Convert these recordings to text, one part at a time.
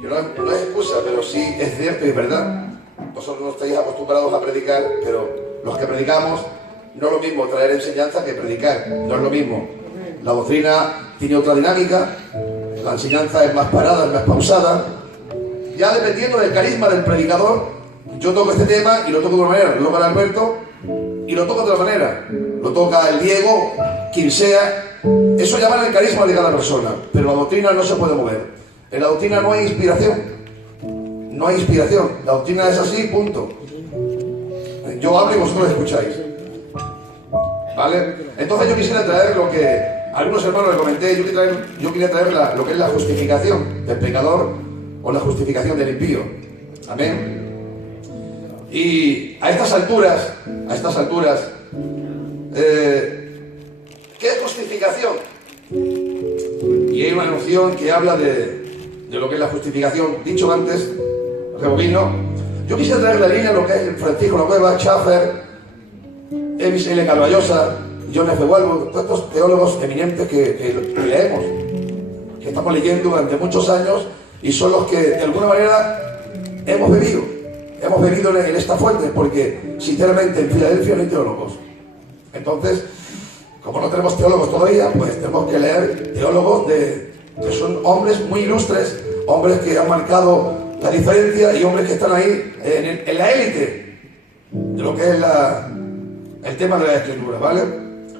Que no es excusa, pero sí es cierto y es verdad. Vosotros no estáis acostumbrados a predicar, pero los que predicamos no es lo mismo traer enseñanza que predicar. No es lo mismo. La doctrina tiene otra dinámica, la enseñanza es más parada, es más pausada. Ya dependiendo del carisma del predicador, yo toco este tema y lo toco de una manera, lo toca el Alberto y lo toca de otra manera. Lo toca el Diego, quien sea. Eso llama el carisma de cada persona, pero la doctrina no se puede mover. En la doctrina no hay inspiración. No hay inspiración. La doctrina es así, punto. Yo hablo y vosotros escucháis. ¿Vale? Entonces yo quisiera traer lo que a algunos hermanos les comenté. Yo quería traer lo que es la justificación del pecador o la justificación del impío. Amén. Y a estas alturas, ¿qué es justificación? Y hay una noción que habla de lo que es la justificación. Dicho antes, rebobino. Yo quisiera traer la línea lo que es Francisco La Cueva, Schaffer, Evis L. Carballosa, John F. Walbur, todos estos teólogos eminentes que leemos, que estamos leyendo durante muchos años y son los que de alguna manera hemos bebido en esta fuente, porque sinceramente en Filadelfia no hay teólogos. Entonces, como no tenemos teólogos todavía, pues tenemos que leer teólogos que son hombres muy ilustres, hombres que han marcado la diferencia y hombres que están ahí en la élite de lo que es el tema de la Escritura, ¿vale?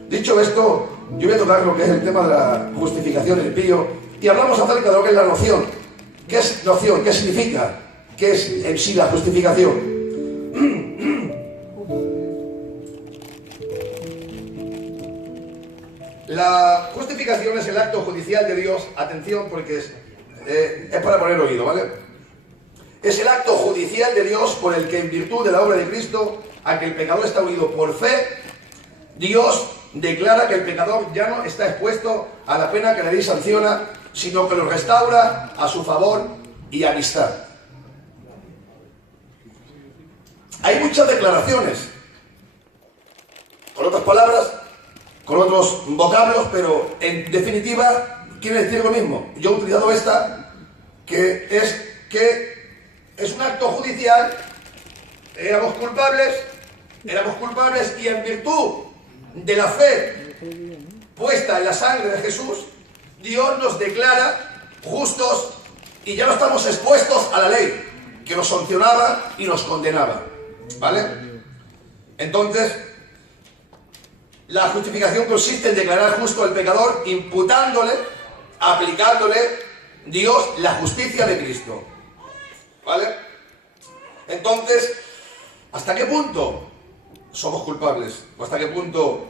Dicho esto, yo voy a tocar lo que es el tema de la justificación del impío y hablamos acerca de lo que es la noción. ¿Qué es noción? ¿Qué significa? ¿Qué es en sí la justificación? La justificación es el acto judicial de Dios, atención porque es para poner oído, ¿vale? Es el acto judicial de Dios por el que en virtud de la obra de Cristo, a que el pecador está unido por fe, Dios declara que el pecador ya no está expuesto a la pena que la ley sanciona, sino que lo restaura a su favor y amistad. Hay muchas declaraciones, con otras palabras, con otros vocablos, pero en definitiva quiere decir lo mismo. Yo he utilizado esta, que es un acto judicial. Éramos culpables y en virtud de la fe puesta en la sangre de Jesús, Dios nos declara justos y ya no estamos expuestos a la ley que nos sancionaba y nos condenaba, ¿vale? Entonces, la justificación consiste en declarar justo al pecador, imputándole, aplicándole Dios la justicia de Cristo, ¿vale? Entonces, ¿hasta qué punto somos culpables? ¿O hasta qué punto?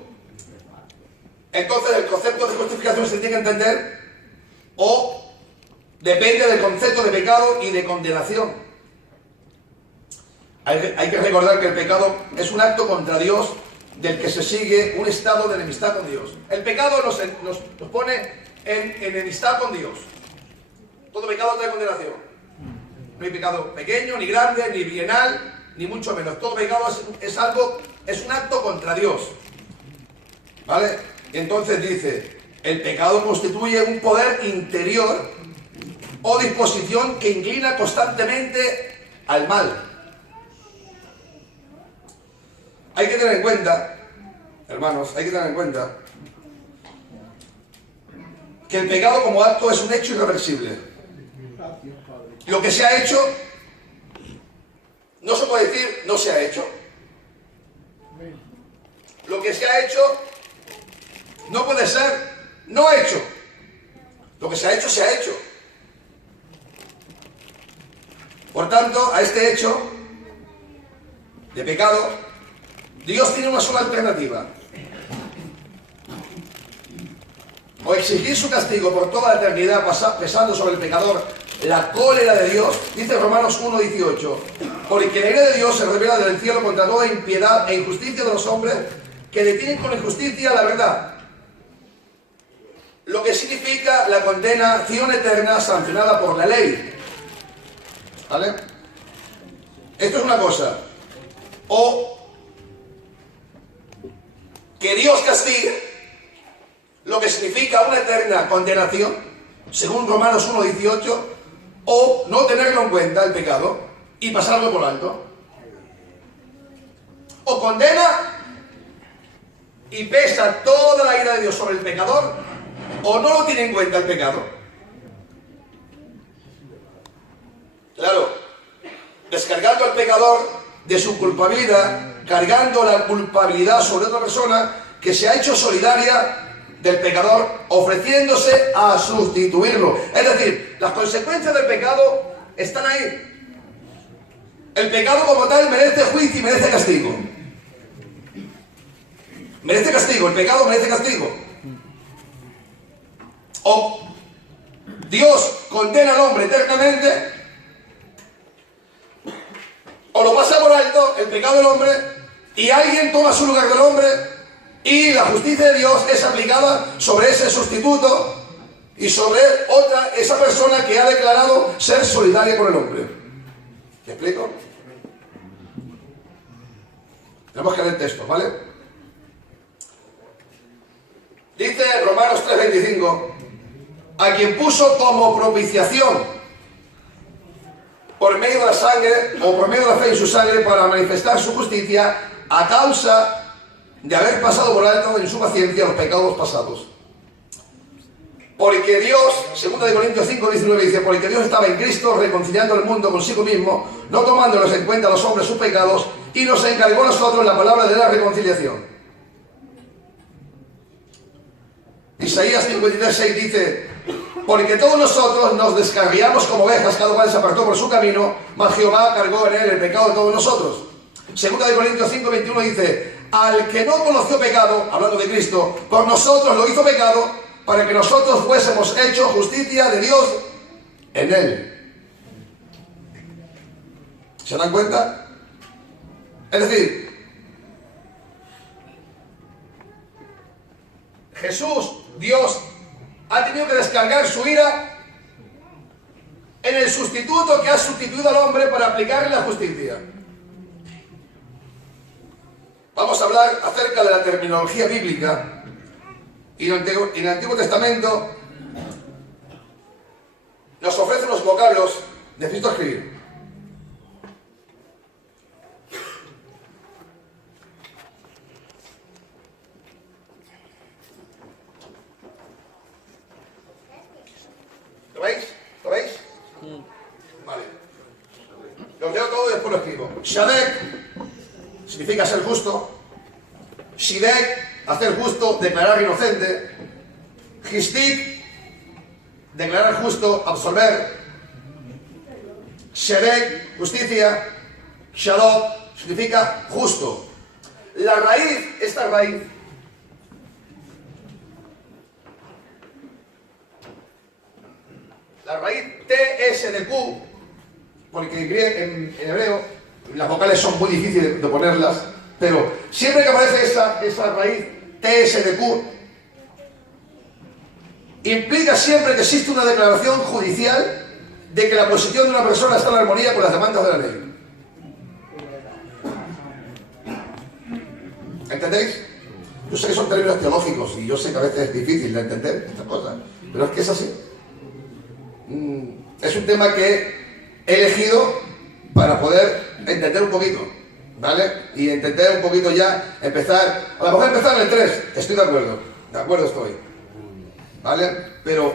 Entonces, el concepto de justificación se tiene que entender o depende del concepto de pecado y de condenación. Hay que recordar que el pecado es un acto contra Dios del que se sigue un estado de enemistad con Dios. El pecado nos pone en enemistad con Dios. Todo pecado trae condenación. No hay pecado pequeño, ni grande, ni bienal, ni mucho menos. Todo pecado es un acto contra Dios. ¿Vale? Y entonces dice, el pecado constituye un poder interior o disposición que inclina constantemente al mal. Hay que tener en cuenta, hermanos, que el pecado como acto es un hecho irreversible. Lo que se ha hecho, no se puede decir no se ha hecho. Lo que se ha hecho no puede ser no hecho. Lo que se ha hecho, se ha hecho. Por tanto, a este hecho de pecado, Dios tiene una sola alternativa: o exigir su castigo por toda la eternidad pesando sobre el pecador la cólera de Dios. Dice Romanos 1:18, porque la ira de Dios se revela desde el cielo contra toda impiedad e injusticia de los hombres que detienen con injusticia la verdad, lo que significa la condenación eterna sancionada por la ley. ¿Vale? Esto es una cosa. O que Dios castigue, lo que significa una eterna condenación, según Romanos 1:18, o no tenerlo en cuenta, el pecado, y pasarlo por alto. O condena y pesa toda la ira de Dios sobre el pecador, o no lo tiene en cuenta el pecado. Claro, descargando al pecador de su culpabilidad, cargando la culpabilidad sobre otra persona que se ha hecho solidaria del pecador, ofreciéndose a sustituirlo. Es decir, las consecuencias del pecado están ahí. El pecado como tal merece juicio y merece castigo. Merece castigo, el pecado merece castigo. O Dios condena al hombre eternamente, o lo pasa por alto el pecado del hombre y alguien toma su lugar del hombre y la justicia de Dios es aplicada sobre ese sustituto y sobre esa persona que ha declarado ser solidaria con el hombre. ¿Me explico? Tenemos que leer el texto, ¿vale? Dice Romanos 3:25, a quien puso como propiciación por medio de la sangre o por medio de la fe en su sangre para manifestar su justicia a causa de haber pasado por alto en su paciencia los pecados pasados. Porque Dios, 2 Corintios 5:19 dice, porque Dios estaba en Cristo reconciliando el mundo consigo mismo, no tomándolos en cuenta a los hombres sus pecados, y nos encargó a nosotros la palabra de la reconciliación. Isaías 53:6 dice, porque todos nosotros nos descarriamos como ovejas, cada cual se apartó por su camino, mas Jehová cargó en él el pecado de todos nosotros. 2 Corintios 5:21 dice, al que no conoció pecado, hablando de Cristo, por nosotros lo hizo pecado, para que nosotros fuésemos hechos justicia de Dios en él. ¿Se dan cuenta? Es decir, Jesús, Dios, ha tenido que descargar su ira en el sustituto que ha sustituido al hombre para aplicarle la justicia. Vamos a hablar acerca de la terminología bíblica. Y en el Antiguo Testamento nos ofrece unos vocablos. Necesito escribir. ¿Lo veis? ¿Lo veis? Vale. Lo leo todo y después lo escribo. Shadek significa ser justo. Shidek, hacer justo, declarar inocente. Histik, declarar justo, absolver. Shedek, justicia. Shalom, significa justo. La raíz, esta raíz, la raíz TSDQ, porque en hebreo las vocales son muy difíciles de ponerlas, pero siempre que aparece esa raíz TSDQ, implica siempre que existe una declaración judicial de que la posición de una persona está en armonía con las demandas de la ley. ¿Entendéis? Yo sé que son términos teológicos y yo sé que a veces es difícil de entender estas cosas, pero es que es así. Es un tema que he elegido para poder entender un poquito, ¿vale? Y entender un poquito ya, empezar, a lo mejor empezar en el 3, estoy de acuerdo estoy, ¿vale? Pero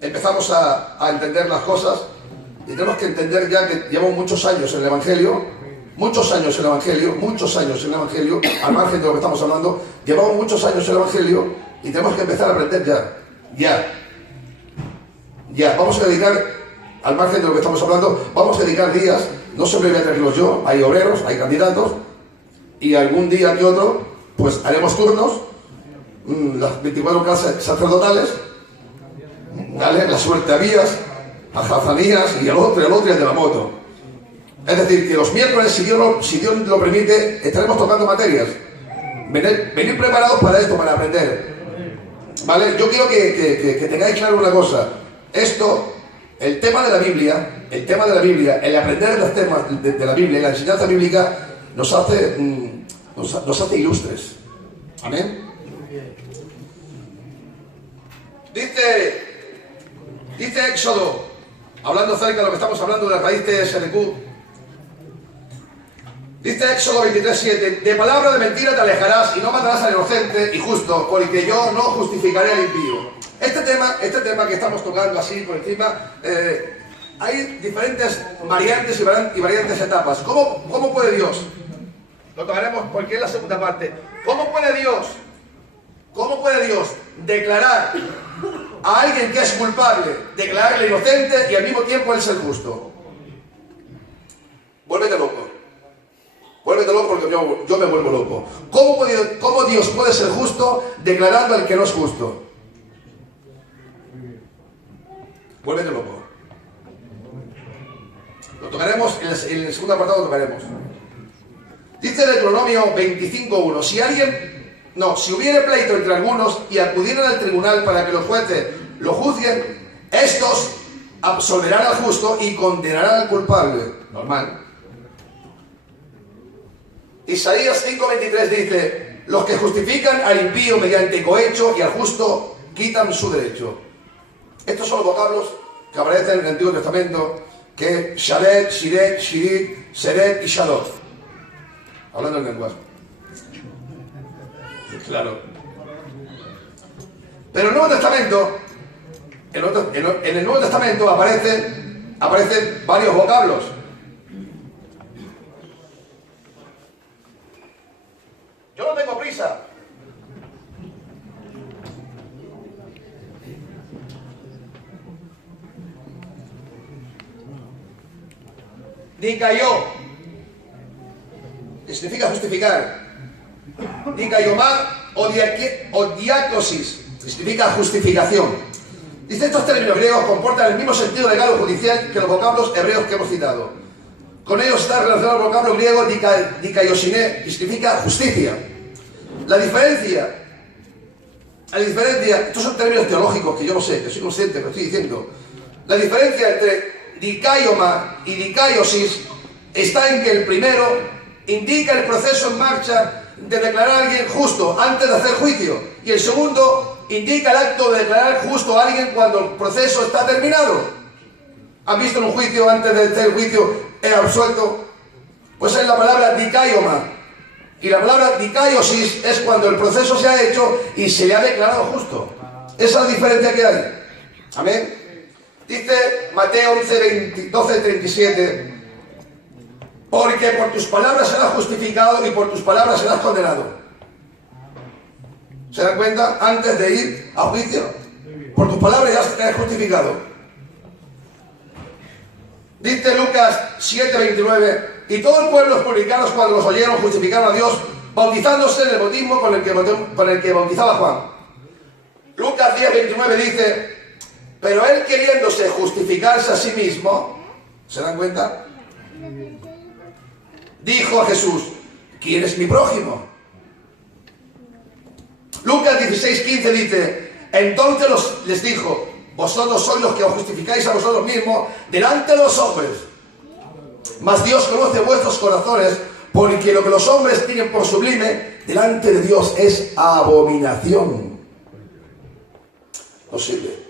empezamos a entender las cosas y tenemos que entender ya que llevamos muchos años en el Evangelio, al margen de lo que estamos hablando, llevamos muchos años en el Evangelio y tenemos que empezar a aprender ya, vamos a dedicar, al margen de lo que estamos hablando, vamos a dedicar días, no siempre voy a tenerlos yo, hay obreros, hay candidatos, y algún día que otro, pues haremos turnos, las 24 casas sacerdotales, ¿vale? La suerteavías, a Jazanías y al otro y al de la moto. Es decir, que los miércoles, si Dios lo permite, estaremos tocando materias. Venid preparados para esto, para aprender. ¿Vale? Yo quiero que tengáis claro una cosa. Esto, el tema de la Biblia, el aprender los temas de la Biblia y la enseñanza bíblica nos hace ilustres. Amén. Dice Éxodo hablando acerca de lo que estamos hablando de la raíz de SDQ. Dice Éxodo 23:7, de palabra de mentira te alejarás y no matarás al inocente y justo, porque yo no justificaré al impío. Este tema que estamos tocando así por encima, hay diferentes variantes y variantes etapas. ¿Cómo puede Dios? Lo tocaremos porque es la segunda parte. ¿Cómo puede Dios declarar a alguien que es culpable, declararle inocente y al mismo tiempo él ser justo? Vuélvete loco. Vuélvete loco porque yo me vuelvo loco. ¿Cómo Dios puede ser justo declarando al que no es justo? Vuélvete loco. Lo tocaremos, en el segundo apartado lo tocaremos. Dice Deuteronomio 25:1, si hubiere pleito entre algunos y acudieran al tribunal para que los jueces lo juzguen, estos absolverán al justo y condenarán al culpable. Normal. Isaías 5:23 dice, los que justifican al impío mediante cohecho y al justo quitan su derecho. Estos son los vocablos que aparecen en el Antiguo Testamento, que es Shadet, Shiret, Shirit, Seret y Shadot. Hablando en lenguas. Claro. Pero en el Nuevo Testamento, en el Nuevo Testamento aparecen varios vocablos. Yo no tengo prisa. Dikaió, que significa justificar. Dikaiomar o diácosis, que significa justificación. Dice, estos términos griegos comportan el mismo sentido legal o judicial que los vocablos hebreos que hemos citado. Con ellos está relacionado el vocablo griego dikaiosine, que significa justicia. La diferencia, estos son términos teológicos que yo no sé, que soy consciente, pero estoy diciendo. La diferencia entre dikaioma y dikaiosis está en que el primero indica el proceso en marcha de declarar a alguien justo antes de hacer juicio, y el segundo indica el acto de declarar justo a alguien cuando el proceso está terminado. ¿Han visto en un juicio antes de hacer el juicio es absuelto? Pues es la palabra dikaioma. Y la palabra dikaiosis es cuando el proceso se ha hecho y se le ha declarado justo. Esa es la diferencia que hay. Amén. Dice Mateo 12:37, porque por tus palabras serás justificado y por tus palabras serás condenado. ¿Se dan cuenta? Antes de ir a juicio, por tus palabras ya serás justificado. Dice Lucas 7:29, y todos los pueblos publicanos cuando los oyeron justificaron a Dios, bautizándose en el bautismo con el que bautizaba Juan. Lucas 10:29 dice, pero él queriéndose justificarse a sí mismo, ¿se dan cuenta? Dijo a Jesús, ¿quién es mi prójimo? Lucas 16:15 dice, entonces les dijo, vosotros sois los que os justificáis a vosotros mismos delante de los hombres. Mas Dios conoce vuestros corazones, porque lo que los hombres tienen por sublime, delante de Dios es abominación. No sirve.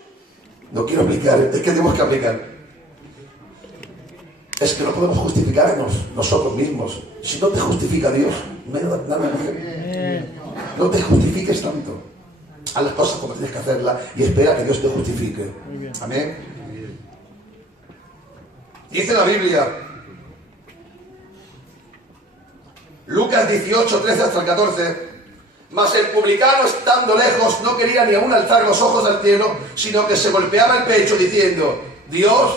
No quiero aplicar. Es que tenemos que aplicar. Es que no podemos justificarnos nosotros mismos. Si no te justifica Dios, nada bien. No te justifiques tanto. Haz las cosas como tienes que hacerlas y espera que Dios te justifique. Amén. Dice la Biblia, Lucas 18:13 hasta el 14, mas el publicano estando lejos no quería ni aún alzar los ojos al cielo, sino que se golpeaba el pecho diciendo, Dios,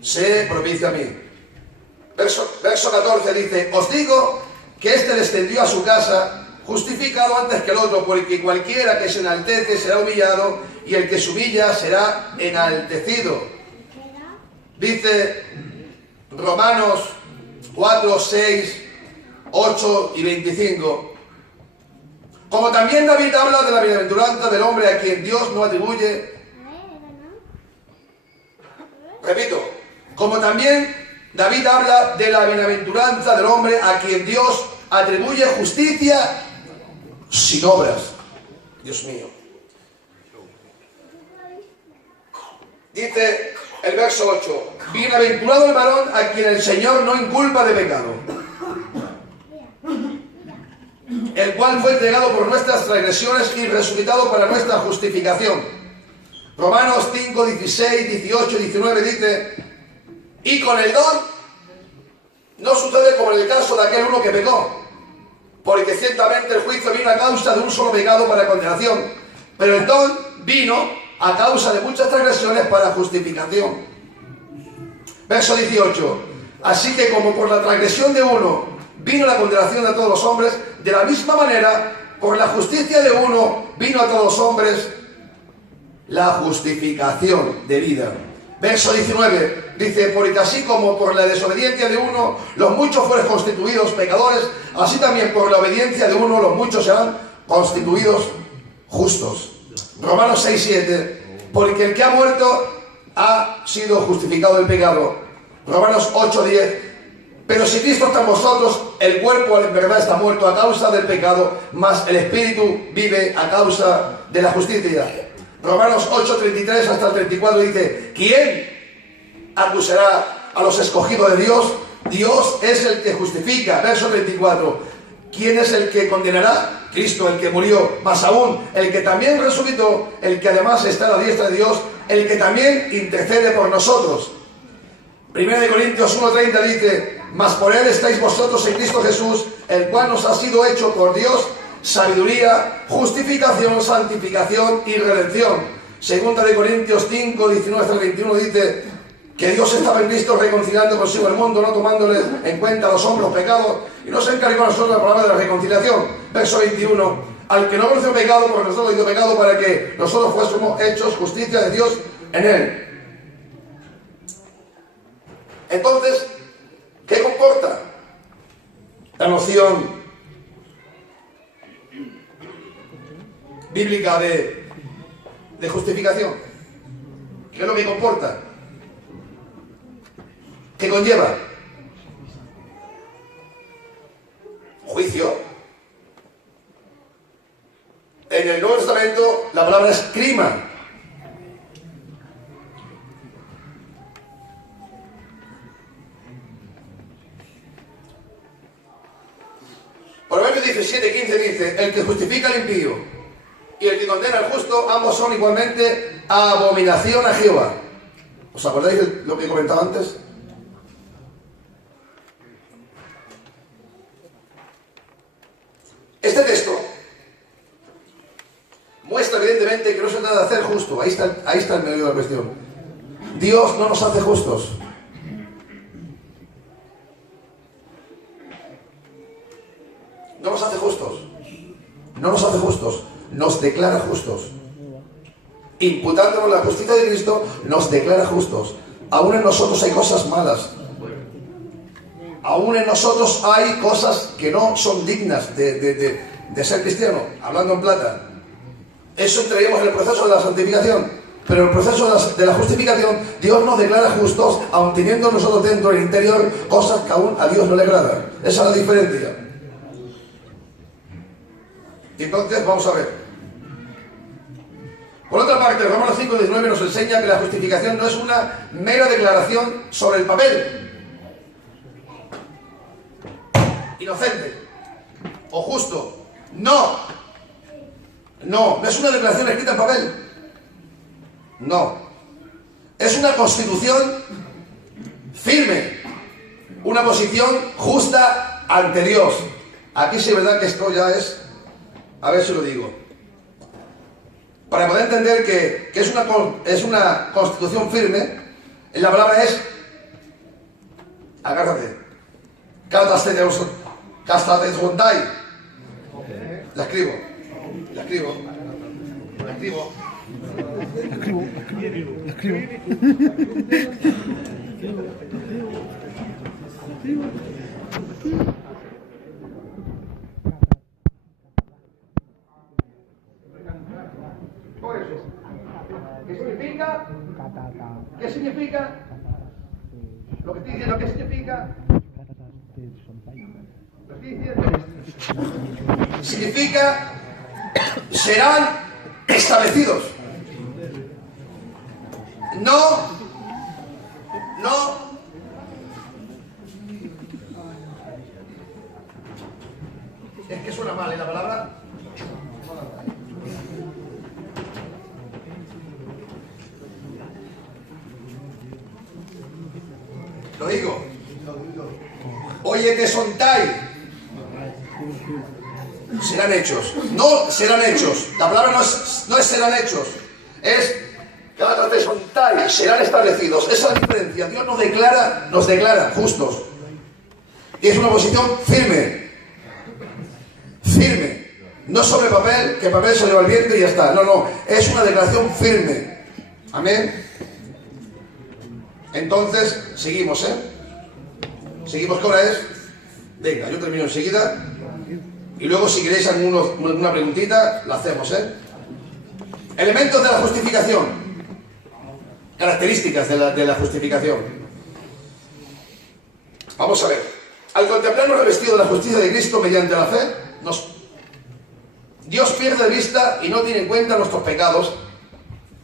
sé propicio a mí. Verso 14 dice, os digo que este descendió a su casa justificado antes que el otro, porque cualquiera que se enaltece será humillado, y el que se humilla será enaltecido. Dice Romanos 4, 6, 8 y 25. Como también David habla de la bienaventuranza del hombre a quien Dios no atribuye. Repito, como también David habla de la bienaventuranza del hombre a quien Dios atribuye justicia sin obras. Dios mío. Dice el verso 8. Bienaventurado el varón a quien el Señor no inculpa de pecado, el cual fue entregado por nuestras transgresiones y resucitado para nuestra justificación. Romanos 5, 16, 18, 19 dice: y con el don no sucede como en el caso de aquel uno que pecó, porque ciertamente el juicio vino a causa de un solo pecado para condenación, pero el don vino a causa de muchas transgresiones para justificación. Verso 18. Así que como por la transgresión de uno vino la condenación a todos los hombres, de la misma manera, por la justicia de uno vino a todos los hombres la justificación de vida. Verso 19 dice: porque así como por la desobediencia de uno los muchos fueron constituidos pecadores, así también por la obediencia de uno los muchos serán constituidos justos. Romanos 6, 7. Porque el que ha muerto ha sido justificado del pecado. Romanos 8, 10. Pero si Cristo está en vosotros, el cuerpo en verdad está muerto a causa del pecado, mas el espíritu vive a causa de la justicia. Romanos 8, 33 hasta el 34 dice: ¿quién acusará a los escogidos de Dios? Dios es el que justifica. Verso 34. ¿Quién es el que condenará? Cristo, el que murió, más aún, el que también resucitó, el que además está a la diestra de Dios, el que también intercede por nosotros. 1 Corintios 1:30 dice: mas por él estáis vosotros en Cristo Jesús, el cual nos ha sido hecho por Dios sabiduría, justificación, santificación y redención. 2 Corintios 5, 19 hasta el 21 dice que Dios estaba en Cristo reconciliando consigo el mundo, no tomándoles en cuenta a los hombres los pecados, y nos encargó a nosotros la palabra de la reconciliación. Verso 21. Al que no conoció pecado, porque nosotros hizo pecado para que nosotros fuésemos hechos justicia de Dios en él. Entonces, ¿qué comporta la noción bíblica de justificación? ¿Qué es lo que comporta? ¿Qué conlleva? Juicio. En el Nuevo Testamento la palabra es crima. Proverbios 17, 15 dice: el que justifica al impío y el que condena al justo, ambos son igualmente abominación a Jehová. ¿Os acordáis de lo que comentaba antes? Este texto muestra evidentemente que no se trata de hacer justo. Ahí está el medio de la cuestión. Dios no nos hace justos. No nos hace justos. No nos hace justos. Nos declara justos. Imputándonos la justicia de Cristo, nos declara justos. Aún en nosotros hay cosas malas. Aún en nosotros hay cosas que no son dignas de ser cristiano, hablando en plata. Eso entraríamos en el proceso de la santificación. Pero en el proceso de la justificación, Dios nos declara justos, aun teniendo nosotros dentro del interior cosas que aún a Dios no le agradan. Esa es la diferencia. Y entonces, vamos a ver. Por otra parte, Romanos 5, 19 nos enseña que la justificación no es una mera declaración sobre el papel. Inocente o justo. No es una declaración escrita en papel. No, es una constitución firme, una posición justa ante Dios. Aquí sí es verdad que esto ya es, a ver si lo digo, para poder entender que es una constitución firme. La palabra es, agárrate, Castatezondai. La escribo. Por eso. ¿Qué significa? ¿Qué significa? Lo que estoy diciendo, ¿qué significa? Significa serán establecidos. No no. Es que suena mal, ¿eh? La palabra. Lo digo. Oye, que sontai. Serán hechos. No serán hechos. La palabra no es serán hechos. Es que sontai. Serán establecidos. Esa es la diferencia. Dios nos declara justos. Y es una posición firme. Firme. No sobre papel, que el papel se lleva al viento y ya está. No, no. Es una declaración firme. Amén. Entonces, seguimos, ¿eh? Seguimos, ¿qué hora es? Venga, yo termino enseguida. Y luego, si queréis alguna preguntita, la hacemos, ¿eh? Elementos de la justificación. Características de la justificación. Vamos a ver. Al contemplarnos revestido de la justicia de Cristo mediante la fe, Dios pierde de vista y no tiene en cuenta nuestros pecados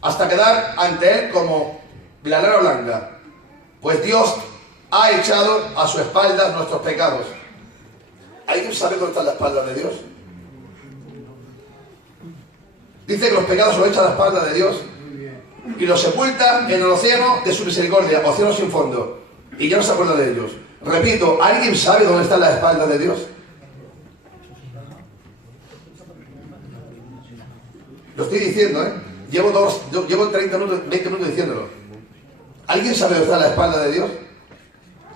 hasta quedar ante Él como la lana blanca. Pues Dios ha echado a su espalda nuestros pecados. ¿Alguien sabe dónde está la espalda de Dios? Dice que los pecados los echa a la espalda de Dios y los sepulta en el océano de su misericordia, océano sin fondo, y ya no se acuerda de ellos. Repito, ¿alguien sabe dónde está la espalda de Dios? Lo estoy diciendo, ¿eh? Llevo 30 minutos, 20 minutos diciéndolo. ¿Alguien sabe dónde está la espalda de Dios?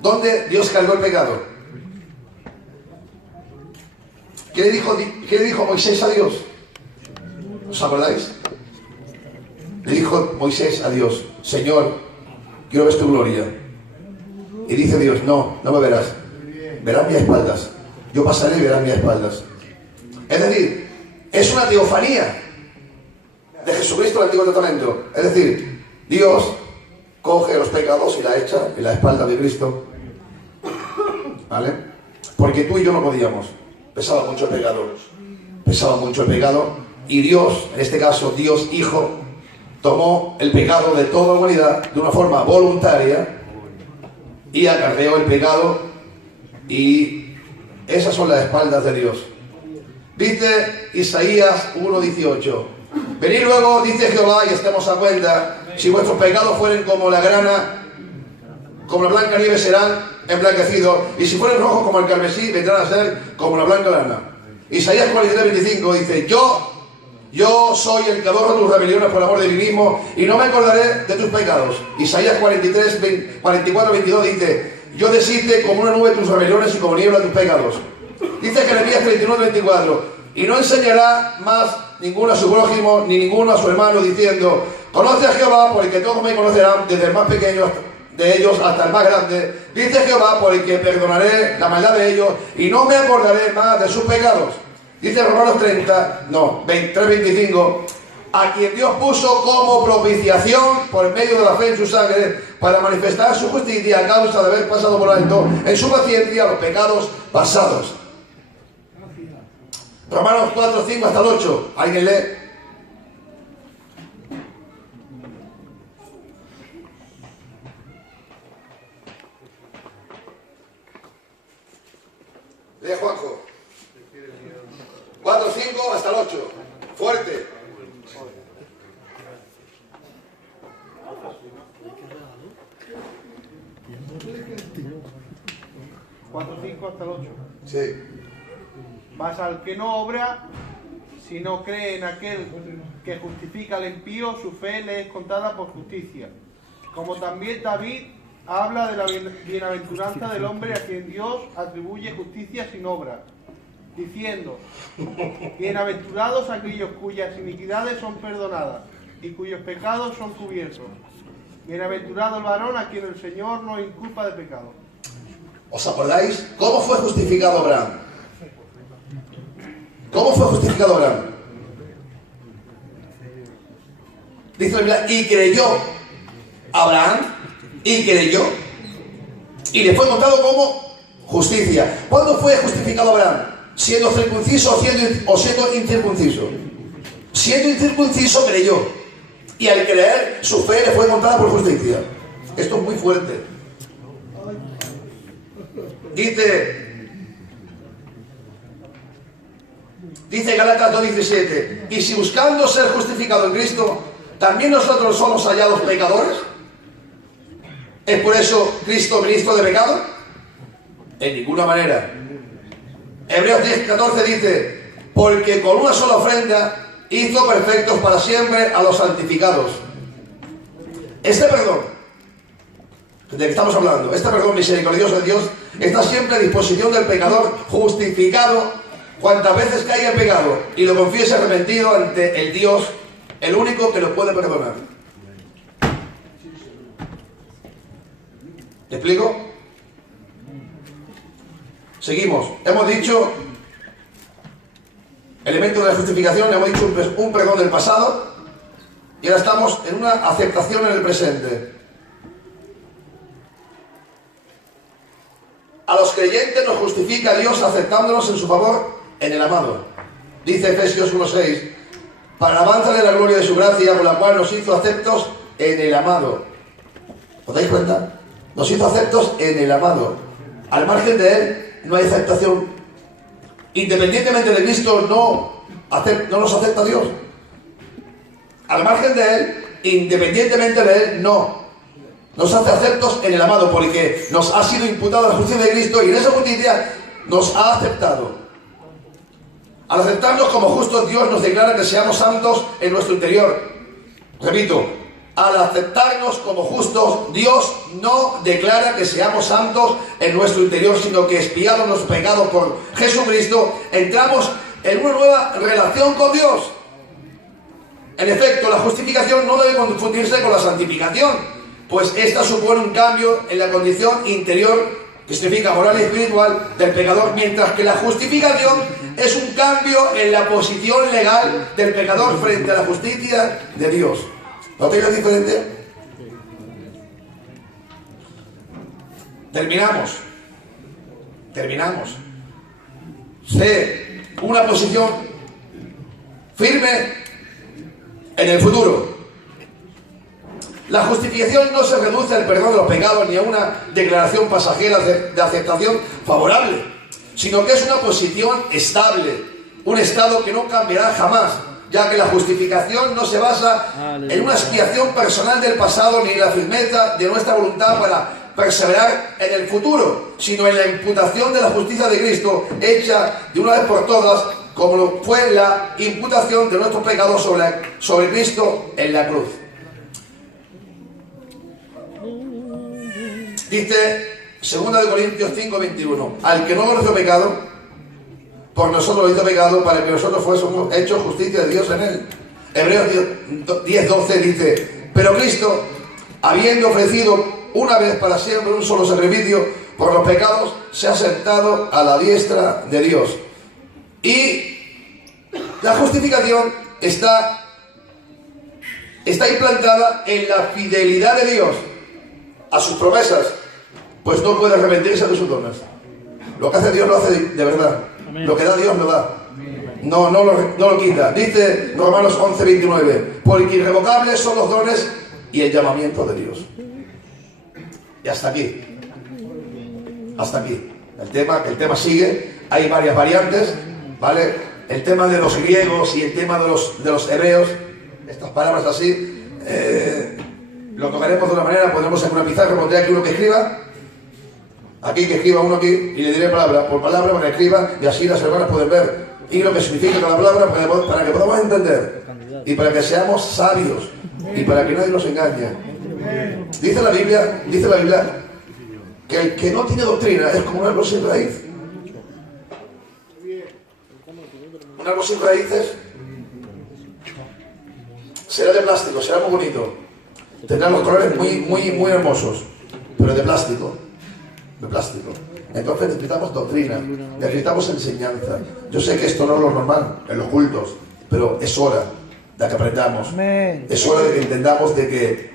¿Dónde Dios cargó el pecado? ¿Qué le dijo Moisés a Dios? ¿Os acordáis? Le dijo Moisés a Dios: Señor, quiero ver tu gloria. Y dice Dios: no me verás. Verás mis espaldas. Yo pasaré y verás mis espaldas. Es decir, es una teofanía de Jesucristo en el Antiguo Testamento. Es decir, Dios coge los pecados y la echa en la espalda de Cristo. ¿Vale? Porque tú y yo no podíamos. Pesaba mucho el pecado. Pesaba mucho el pecado. Y Dios, en este caso Dios Hijo, tomó el pecado de toda la humanidad de una forma voluntaria y acarreó el pecado. Y esas son las espaldas de Dios. Dice Isaías 1:18: venid luego, dice Jehová, y estemos a cuenta. Si vuestros pecados fueren como la grana, como la blanca nieve, serán emblanquecidos. Y si fueren rojos como el carmesí, vendrán a ser como la blanca lana. Isaías 43:25 dice: yo soy el que borra tus rebeliones por amor de mí mismo, y no me acordaré de tus pecados. Isaías 44:22 dice: yo deshice como una nube tus rebeliones y como niebla tus pecados. Dice Jeremías 31:24: y no enseñará más ninguno a su prójimo, ni ninguno a su hermano, diciendo: conoce a Jehová, porque todos me conocerán, desde el más pequeño de ellos hasta el más grande. Dice Jehová: porque perdonaré la maldad de ellos y no me acordaré más de sus pecados. Dice Romanos 3:25: a quien Dios puso como propiciación por medio de la fe en su sangre, para manifestar su justicia a causa de haber pasado por alto en su paciencia los pecados pasados. Romanos 4:5 hasta el 8. ¿Alguien lee? Lee, Juanjo. 4:5 hasta el 8. Fuerte. 4:5 hasta el 8. Sí. Mas al que no obra, si no cree en aquel que justifica al impío, su fe le es contada por justicia. Como también David habla de la bienaventuranza del hombre a quien Dios atribuye justicia sin obra, diciendo: bienaventurados aquellos cuyas iniquidades son perdonadas y cuyos pecados son cubiertos. Bienaventurado el varón a quien el Señor no inculpa de pecado. ¿Os acordáis cómo fue justificado Abraham? ¿Cómo fue justificado Abraham? Dice la Biblia: y creyó Abraham, y creyó, y le fue contado como justicia. ¿Cuándo fue justificado Abraham? ¿Siendo circunciso o siendo incircunciso? Siendo incircunciso creyó, y al creer su fe le fue contada por justicia. Esto es muy fuerte. Dice Gálatas 2:17, y si buscando ser justificado en Cristo, también nosotros somos hallados pecadores, ¿es por eso Cristo ministro de pecado? En ninguna manera. Hebreos 10:14 dice, porque con una sola ofrenda hizo perfectos para siempre a los santificados. Este perdón, de que estamos hablando, este perdón misericordioso de Dios, está siempre a disposición del pecador justificado cuantas veces caiga en pecado y lo confiese arrepentido ante el Dios, el único que lo puede perdonar. ¿Me explico? Seguimos. Hemos dicho elementos de la justificación, hemos dicho un perdón del pasado y ahora estamos en una aceptación en el presente. A los creyentes nos justifica Dios aceptándonos en su favor en el amado. Dice Efesios 1:6, para la alabanza de la gloria de su gracia, con la cual nos hizo aceptos en el amado. ¿Os dais cuenta? Nos hizo aceptos en el amado. Al margen de Él no hay aceptación. Independientemente de Cristo no nos acepta Dios. Al margen de Él, independientemente de Él, no. Nos hace aceptos en el amado, porque nos ha sido imputada la justicia de Cristo y en esa justicia nos ha aceptado. Al aceptarnos como justos, Dios nos declara que seamos santos en nuestro interior. Repito, al aceptarnos como justos, Dios no declara que seamos santos en nuestro interior, sino que expiados los pecados por Jesucristo, entramos en una nueva relación con Dios. En efecto, la justificación no debe confundirse con la santificación, pues esta supone un cambio en la condición interior, que significa moral y espiritual, del pecador, mientras que la justificación es un cambio en la posición legal del pecador frente a la justicia de Dios. ¿Notáis la diferencia? Terminamos. Sé una posición firme en el futuro. La justificación no se reduce al perdón de los pecados ni a una declaración pasajera de aceptación favorable, sino que es una posición estable, un estado que no cambiará jamás, ya que la justificación no se basa en una expiación personal del pasado ni en la firmeza de nuestra voluntad para perseverar en el futuro, sino en la imputación de la justicia de Cristo hecha de una vez por todas, como lo fue la imputación de nuestros pecados sobre Cristo en la cruz. Dice 2 Corintios 5:21, al que no conoció pecado, por nosotros lo hizo pecado, para que nosotros fuésemos hechos justicia de Dios en él. Hebreos 10:12 dice, pero Cristo, habiendo ofrecido una vez para siempre un solo sacrificio por los pecados, se ha sentado a la diestra de Dios. Y la justificación está implantada en la fidelidad de Dios a sus promesas, pues no puede arrepentirse de sus dones. Lo que hace Dios lo hace de verdad. Amén. Lo que da Dios lo da. No lo quita. Dice Romanos 11:29, porque irrevocables son los dones y el llamamiento de Dios. Y hasta aquí. El tema sigue. Hay varias variantes, ¿vale? El tema de los griegos y el tema de los hebreos, estas palabras así, lo tocaremos de una manera. Pondremos en una pizarra, pondré aquí uno que escriba, aquí que escriba uno aquí, y le diré palabra por palabra para que escriba, y así las hermanas pueden ver y lo que significa cada palabra para que podamos entender y para que seamos sabios y para que nadie nos engañe. Dice la Biblia que el que no tiene doctrina es como un árbol sin raíz. Un árbol sin raíces será de plástico, será muy bonito, tendrá los colores muy hermosos, pero de plástico. Entonces necesitamos doctrina, necesitamos enseñanza. Yo sé que esto no es lo normal en los cultos, pero es hora de que aprendamos. Es hora de que entendamos de que